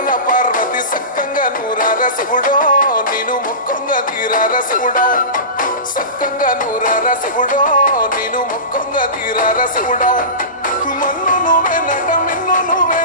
సక్కన పార్వతి సక్కంగా నూరార శివుడో నేను మొక్కంగా తీరార శివుడో సక్కంగా నూరార శివుడో నేను మొక్కంగా తీరార శివుడో మన్ను నువ్వే నట మిన్ను నువ్వే